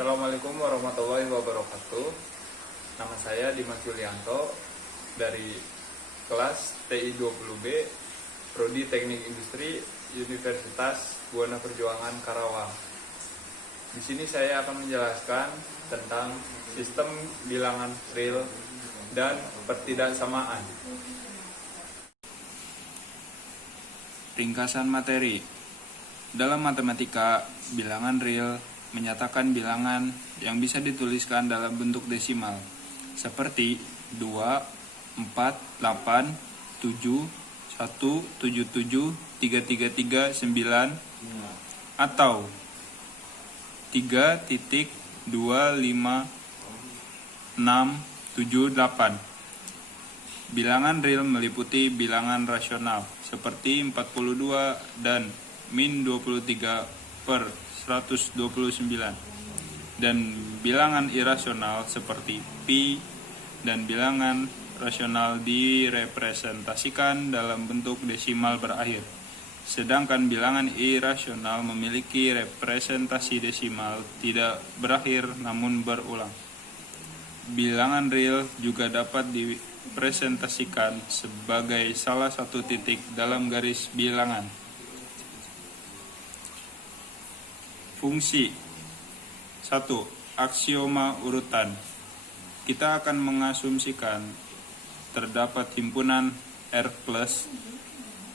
Assalamualaikum warahmatullahi wabarakatuh. Nama saya Dimas Yulianto dari kelas TI 20B, Prodi Teknik Industri, Universitas Buana Perjuangan Karawang. Di sini saya akan menjelaskan tentang sistem bilangan real dan pertidaksamaan. Ringkasan materi. Dalam matematika, bilangan real menyatakan bilangan yang bisa dituliskan dalam bentuk desimal, seperti 2, 4, 8, 7, 1, 77, 333, 9, atau 3.256778. Bilangan real meliputi bilangan rasional seperti 42 dan min 23 per 129, dan bilangan irasional seperti pi, dan bilangan rasional direpresentasikan dalam bentuk desimal berakhir. Sedangkan bilangan irasional memiliki representasi desimal tidak berakhir namun berulang. Bilangan real juga dapat dipresentasikan sebagai salah satu titik dalam garis bilangan. Fungsi 1. Aksioma urutan. Kita akan mengasumsikan terdapat himpunan R+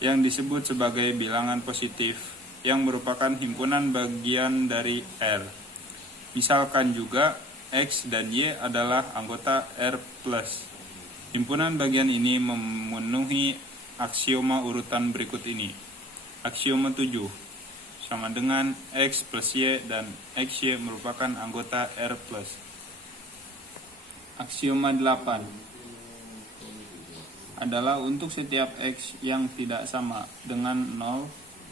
yang disebut sebagai bilangan positif yang merupakan himpunan bagian dari R. Misalkan juga X dan Y adalah anggota R+. Himpunan bagian ini memenuhi aksioma urutan berikut ini. Aksioma 7. Sama dengan X plus Y dan XY merupakan anggota R+. Aksioma 8 adalah untuk setiap X yang tidak sama dengan 0,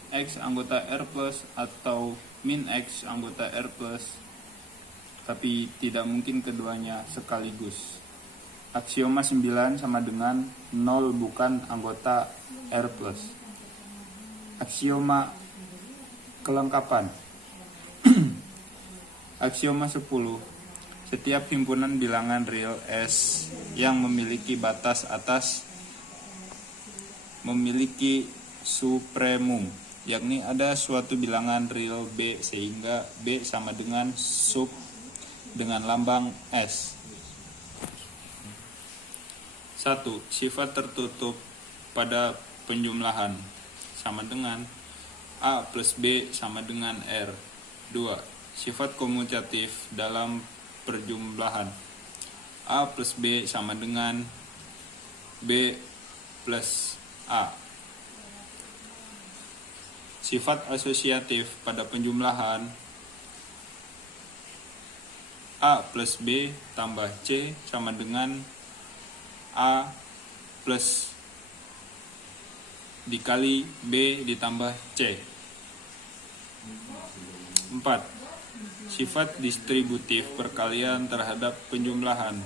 X anggota R+, atau min X anggota R+, tapi tidak mungkin keduanya sekaligus. Aksioma 9 sama dengan 0 bukan anggota R+. Aksioma kelengkapan. Aksioma 10. Setiap himpunan bilangan real S yang memiliki batas atas memiliki supremum, yakni ada suatu bilangan real B sehingga B sama dengan sub dengan lambang S. 1. Sifat tertutup pada penjumlahan sama dengan A plus B sama dengan R. 2. Sifat komutatif dalam perjumlahan. A plus B sama dengan B plus A. Sifat asosiatif pada penjumlahan. A plus B tambah C sama dengan A plus dikali B ditambah C. 4. Sifat distributif perkalian terhadap penjumlahan.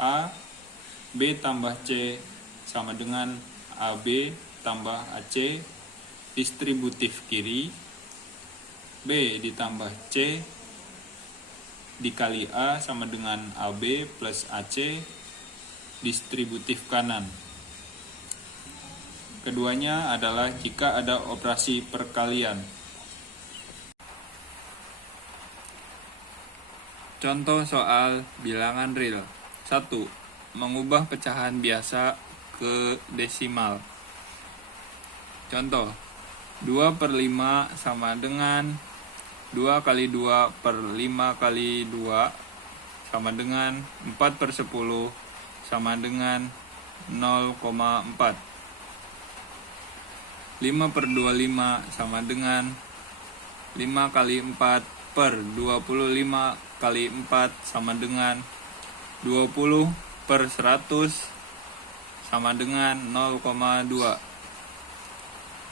A, B tambah C sama dengan AB tambah AC, distributif kiri. B ditambah C dikali A sama dengan AB plus AC, distributif kanan. Keduanya adalah jika ada operasi perkalian. Contoh soal bilangan real. 1. Mengubah pecahan biasa ke desimal. Contoh, 2 per 5 sama dengan 2 kali 2 per 5 kali 2 sama dengan 4 per 10 sama dengan 0,4. 5 per 25 sama dengan 5 kali 4 per 25 kali 4 sama dengan 20 per 100 sama dengan 0,2.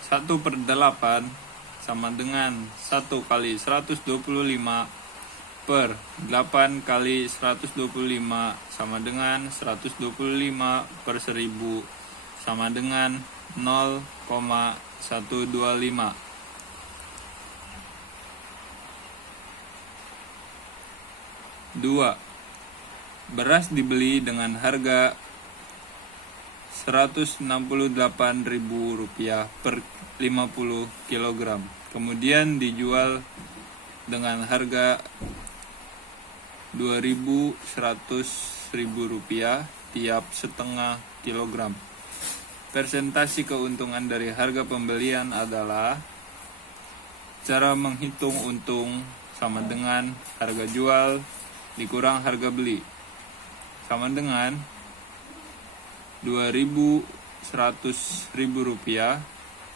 1 per 8 sama dengan 1 kali 125 per 8 kali 125 sama dengan 125 per 1000 sama dengan 0,125. 2. Beras dibeli dengan harga Rp168.000 per 50 kg. Kemudian dijual dengan harga Rp2.100.000 tiap setengah kilogram. Persentase keuntungan dari harga pembelian adalah cara menghitung untung sama dengan harga jual dikurang harga beli, sama dengan Rp2.100.000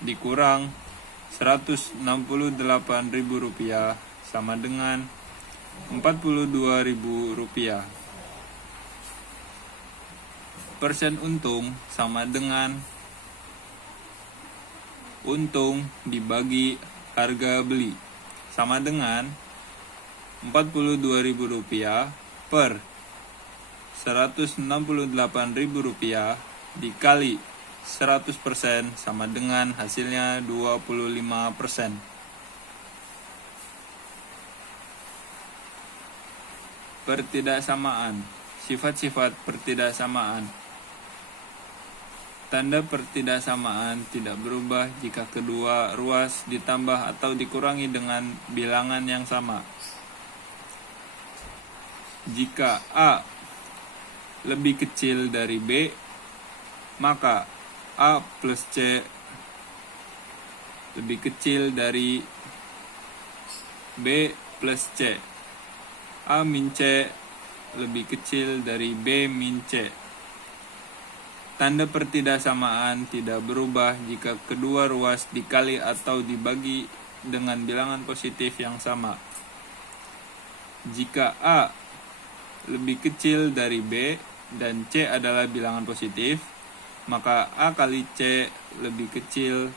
dikurang Rp168.000 sama dengan Rp42.000. Persen untung sama dengan untung dibagi harga beli, sama dengan Rp42.000 per Rp168.000 dikali 100% sama dengan hasilnya 25%. Pertidaksamaan. Sifat-sifat pertidaksamaan. Tanda pertidaksamaan tidak berubah jika kedua ruas ditambah atau dikurangi dengan bilangan yang sama. Jika A lebih kecil dari B, maka A plus C lebih kecil dari B plus C. A min C lebih kecil dari B min C. Tanda pertidaksamaan tidak berubah jika kedua ruas dikali atau dibagi dengan bilangan positif yang sama. Jika A lebih kecil dari B dan C adalah bilangan positif, maka A kali C lebih kecil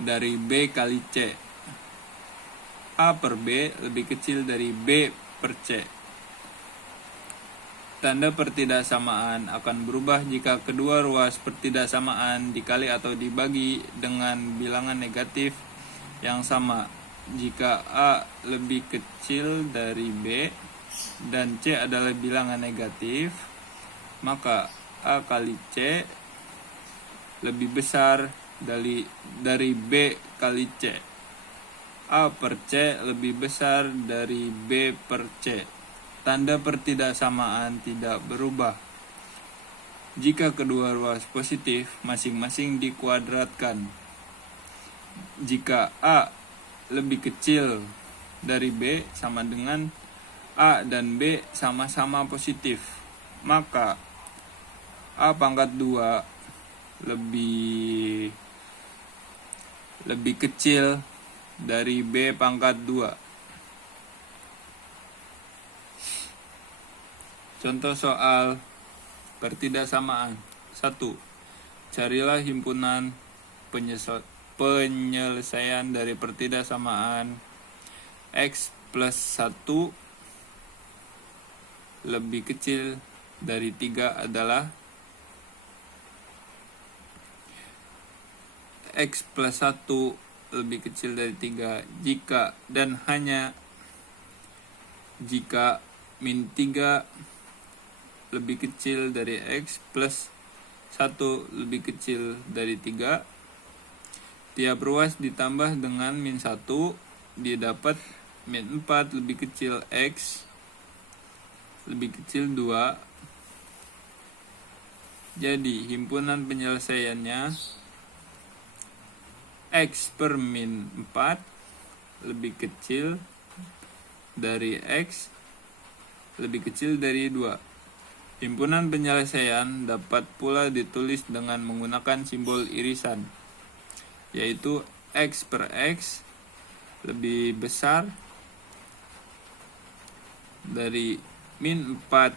dari B kali C. A per B lebih kecil dari B per C. Tanda pertidaksamaan akan berubah jika kedua ruas pertidaksamaan dikali atau dibagi dengan bilangan negatif yang sama. Jika A lebih kecil dari B dan C adalah bilangan negatif, maka A kali C lebih besar dari B kali C. A per C lebih besar dari B per C. Tanda pertidaksamaan tidak berubah jika kedua ruas positif masing-masing dikuadratkan. Jika A lebih kecil dari B sama dengan A dan B sama-sama positif, maka A pangkat 2 lebih kecil dari B pangkat 2. Contoh soal pertidaksamaan. 1. Carilah himpunan penyelesaian dari pertidaksamaan X plus 1 lebih kecil dari 3 adalah X plus 1 lebih kecil dari 3 jika dan hanya jika min 3 lebih kecil dari X plus 1 lebih kecil dari 3. Tiap ruas ditambah dengan min 1 didapat min 4 lebih kecil X lebih kecil 2. Jadi himpunan penyelesaiannya X per min 4 lebih kecil dari X lebih kecil dari 2. Himpunan penyelesaian dapat pula ditulis dengan menggunakan simbol irisan, yaitu X per X lebih besar dari min 4.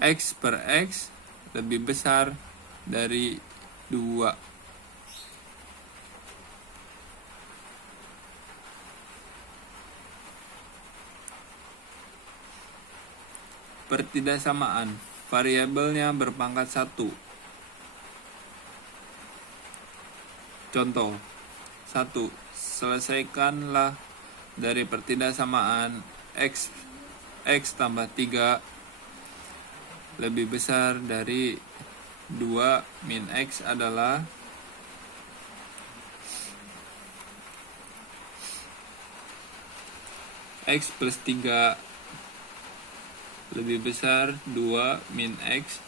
X per X lebih besar dari 2. Pertidaksamaan, variabelnya berpangkat 1. Contoh 1. Selesaikanlah dari pertidaksamaan x tambah 3 lebih besar dari 2 min x adalah x plus 3 lebih besar 2 min x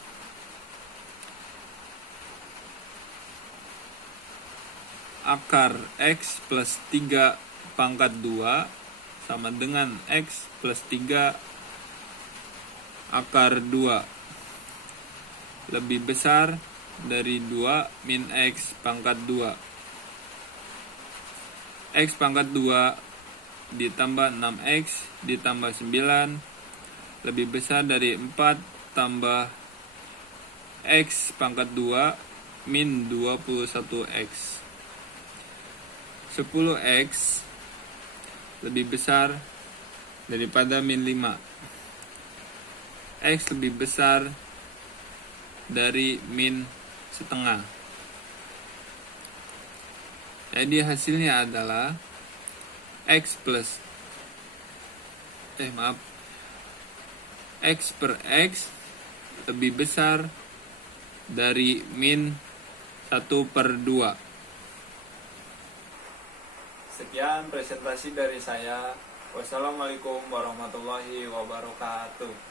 akar x plus 3 pangkat 2 sama dengan x plus 3 akar 2 lebih besar dari 2 min x pangkat 2. X pangkat 2 ditambah 6x ditambah 9 lebih besar dari 4 tambah x pangkat 2 min 21x. 10x lebih besar daripada min 5. X lebih besar dari min setengah. Jadi hasilnya adalah x per x lebih besar dari min 1/2. Sekian presentasi dari saya. Wassalamualaikum warahmatullahi wabarakatuh.